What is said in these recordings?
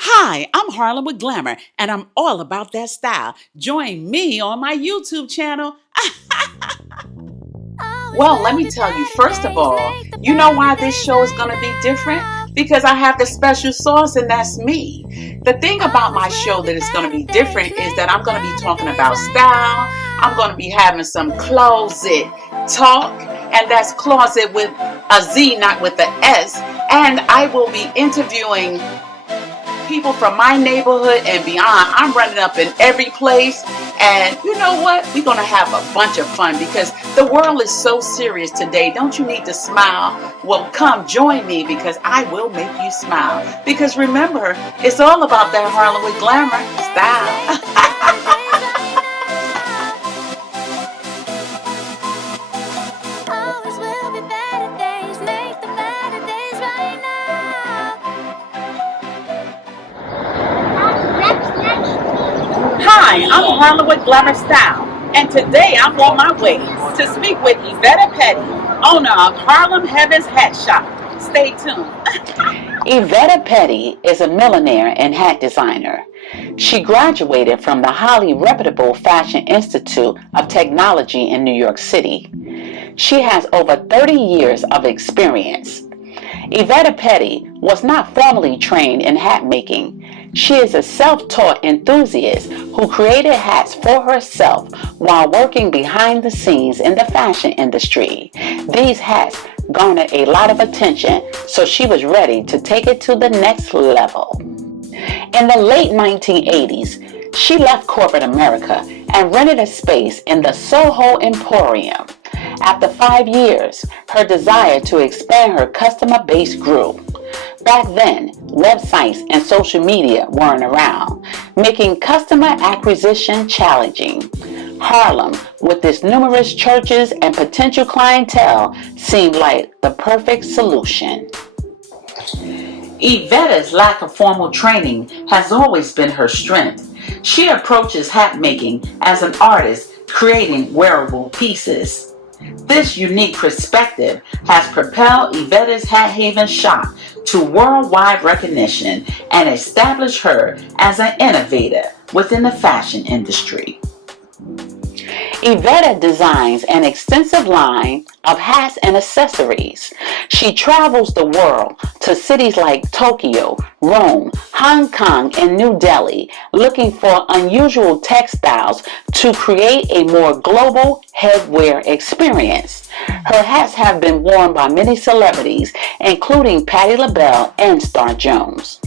Hi, I'm Harlem with Glamour, and I'm all about that style. Join me on my YouTube channel. Well, let me tell you, first of all, you know why this show is going to be different? Because I have the special sauce, and that's me. The thing about my show that is going to be different is that I'm going to be talking about style. I'm going to be having some closet talk, and that's closet with a Z, not with the S. And I will be interviewing people from my neighborhood and beyond. I'm running up in every place. And you know what? We're going to have a bunch of fun because the world is so serious today. Don't you need to smile? Well, come join me because I will make you smile. Because remember, it's all about that Harlem with Glamour style. Hi, I'm Harlem with Glamour Style, and today I'm on my way to speak with Evetta Petty, owner of Harlem Heaven's Hat Shop. Stay tuned. Evetta Petty is a millionaire and hat designer. She graduated from the highly reputable Fashion Institute of Technology in New York City. She has over 30 years of experience. Evetta Petty was not formally trained in hat making. She is a self-taught enthusiast who created hats for herself while working behind the scenes in the fashion industry. These hats garnered a lot of attention, so she was ready to take it to the next level. In the late 1980s, she left corporate America and rented a space in the Soho Emporium. After 5 years, her desire to expand her customer base grew. Back then, websites and social media weren't around, making customer acquisition challenging. Harlem, with its numerous churches and potential clientele, seemed like the perfect solution. Evetta's lack of formal training has always been her strength. She approaches hat making as an artist creating wearable pieces. This unique perspective has propelled Evetta's Hat Haven shop to worldwide recognition and established her as an innovator within the fashion industry. Evetta designs an extensive line of hats and accessories. She travels the world to cities like Tokyo, Rome, Hong Kong, and New Delhi, looking for unusual textiles to create a more global headwear experience. Her hats have been worn by many celebrities, including Patti LaBelle and Star Jones.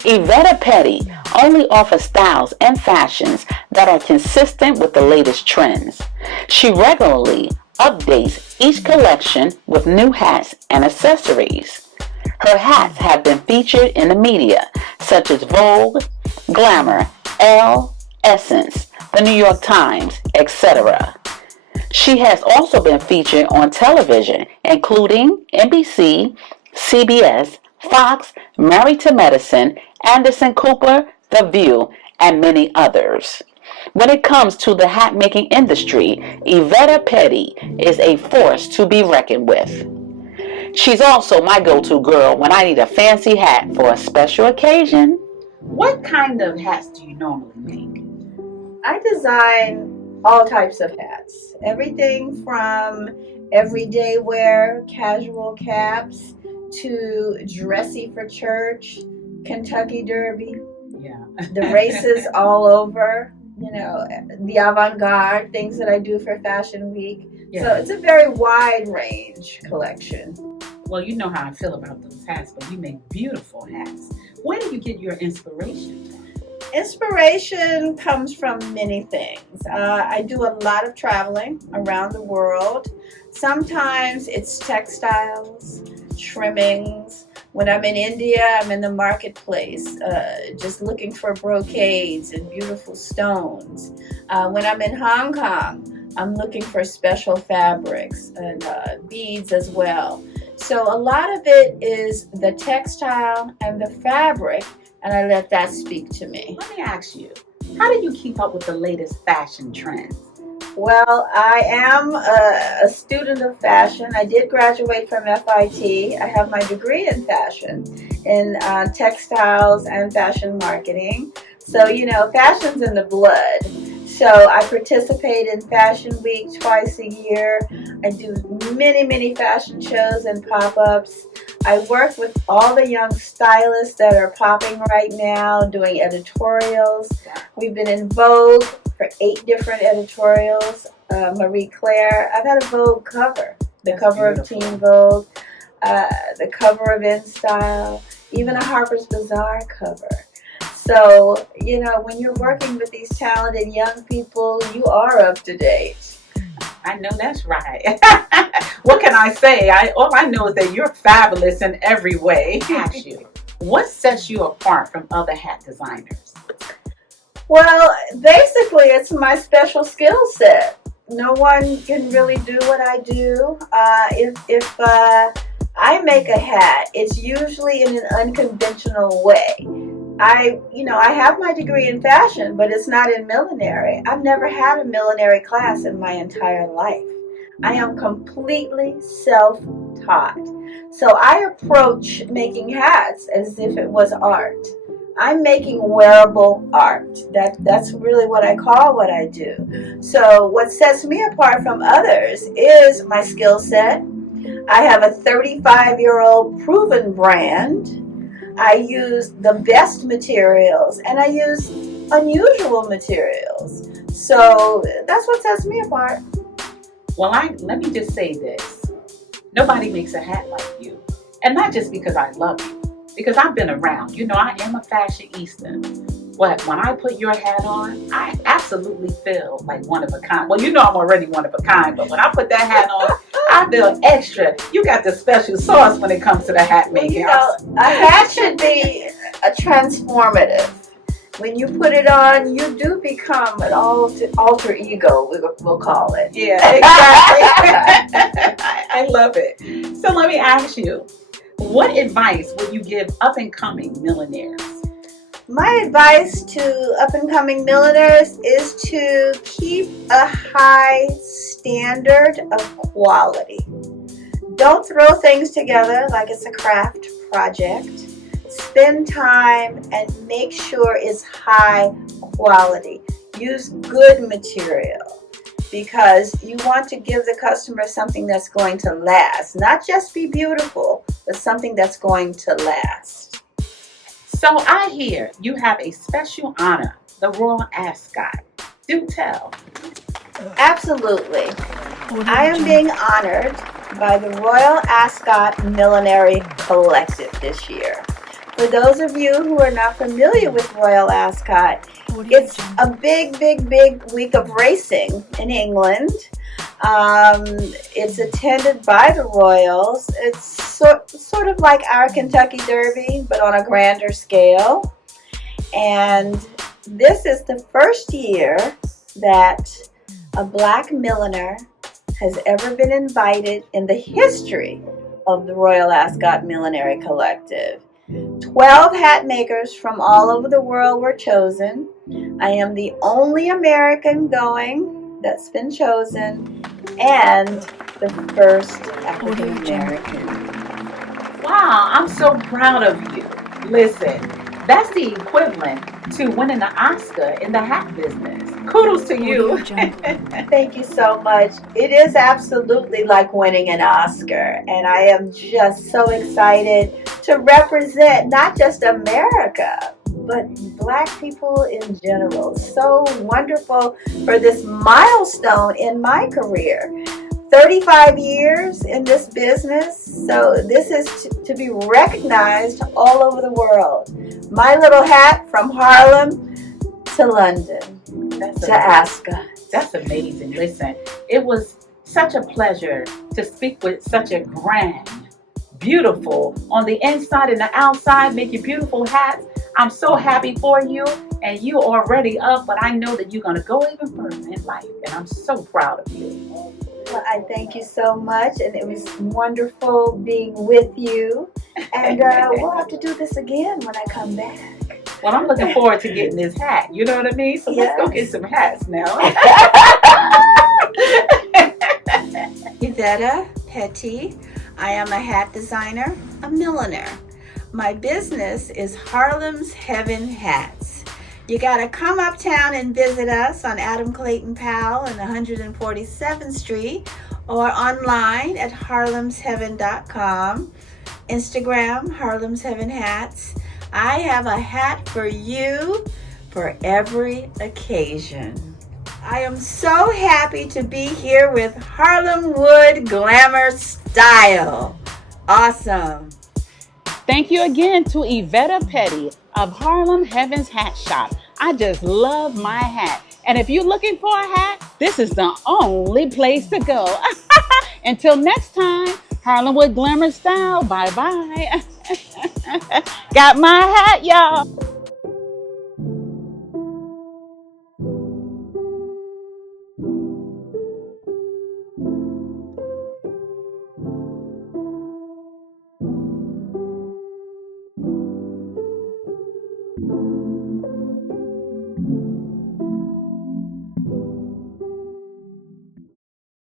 Evetta Petty only offers styles and fashions that are consistent with the latest trends. She regularly updates each collection with new hats and accessories. Her hats have been featured in the media such as Vogue, Glamour, Elle, Essence, the New York Times, etc. She has also been featured on television, including NBC, CBS, Fox, Married to Medicine, Anderson Cooper, The View, and many others. When it comes to the hat making industry, Evetta Petty is a force to be reckoned with. She's also my go-to girl when I need a fancy hat for a special occasion. What kind of hats do you normally make? I design all types of hats. Everything from everyday wear, casual caps, to dressy for church, Kentucky Derby, Yeah. the races all over, the avant-garde, things that I do for Fashion Week. Yeah. So it's a very wide range collection. Well, you know how I feel about those hats, but you make beautiful hats. Where do you get your inspiration from? Inspiration comes from many things. I do a lot of traveling around the world. Sometimes it's textiles, trimmings. When I'm in India, I'm in the marketplace, just looking for brocades and beautiful stones. When I'm in Hong Kong, I'm looking for special fabrics and beads as well. So a lot of it is the textile and the fabric, and I let that speak to me. Let me ask you, how do you keep up with the latest fashion trends? Well, I am a student of fashion. I did graduate from FIT. I have my degree in fashion, in textiles and fashion marketing. So, fashion's in the blood. So I participate in Fashion Week twice a year. I do many, many fashion shows and pop-ups. I work with all the young stylists that are popping right now, doing editorials. We've been in Vogue for 8 different editorials. Marie Claire. I've had a Vogue cover, the That's cover beautiful. of Teen Vogue, the cover of In Style, even a Harper's Bazaar cover. So, when you're working with these talented young people, you are up to date. I know that's right. What can I say? All I know is that you're fabulous in every way. Ask you, what sets you apart from other hat designers? Well, basically, it's my special skill set. No one can really do what I do. If I make a hat, it's usually in an unconventional way. I have my degree in fashion, but it's not in millinery. I've never had a millinery class in my entire life. I am completely self-taught. So I approach making hats as if it was art. I'm making wearable art. That's really what I call what I do. So what sets me apart from others is my skill set. I have a 35-year-old proven brand. I use the best materials, and I use unusual materials. So that's what sets me apart. Well, let me just say this. Nobody makes a hat like you. And not just because I love you, because I've been around. I am a fashionista. But when I put your hat on, I absolutely feel like one of a kind. Well, I'm already one of a kind, but when I put that hat on, I feel extra. You got the special sauce when it comes to the hat making. A hat should be a transformative. When you put it on, you do become an alter ego, we'll call it. Yeah, exactly. I love it. So let me ask you, what advice would you give up-and-coming millionaires? My advice to up-and-coming milliners is to keep a high standard of quality. Don't throw things together like it's a craft project. Spend time and make sure it's high quality. Use good material because you want to give the customer something that's going to last. Not just be beautiful, but something that's going to last. So I hear you have a special honor, the Royal Ascot. Do tell. Absolutely. I am being honored by the Royal Ascot Millinery Collective this year. For those of you who are not familiar with Royal Ascot, it's a big, big, big week of racing in England. It's attended by the Royals. It's sort of like our Kentucky Derby, but on a grander scale. And this is the first year that a black milliner has ever been invited in the history of the Royal Ascot Millinery Collective. 12 hat makers from all over the world were chosen. I am the only American going that's been chosen, and the first African American. Wow, I'm so proud of you. Listen, that's the equivalent to winning the Oscar in the hat business. Kudos to you. Thank you so much. It is absolutely like winning an Oscar, and I am just so excited to represent not just America, but black people in general. So wonderful for this milestone in my career. 35 years in this business, so this is to be recognized all over the world. My little hat from Harlem to London to Ascot. That's amazing. Listen, it was such a pleasure to speak with such a grand, beautiful, on the inside and the outside, making beautiful hats. I'm so happy for you, and you are already up, but I know that you're going to go even further in life, and I'm so proud of you. Well, I thank you so much, and it was wonderful being with you. And we'll have to do this again when I come back. Well, I'm looking forward to getting this hat. You know what I mean? So let's go get some hats now. Evetta Petty. I am a hat designer, a milliner. My business is Harlem's Heaven Hats. You gotta come uptown and visit us on Adam Clayton Powell and 147th Street or online at harlemsheaven.com. Instagram, Harlem's Heaven Hats. I have a hat for you for every occasion. I am so happy to be here with Harlem Wood Glamour Style. Awesome. Thank you again to Evetta Petty of Harlem Heaven's Hat Shop. I just love my hat. And if you're looking for a hat, this is the only place to go. Until next time, Harlem Wood Glamour Style. Bye-bye. Got my hat, y'all.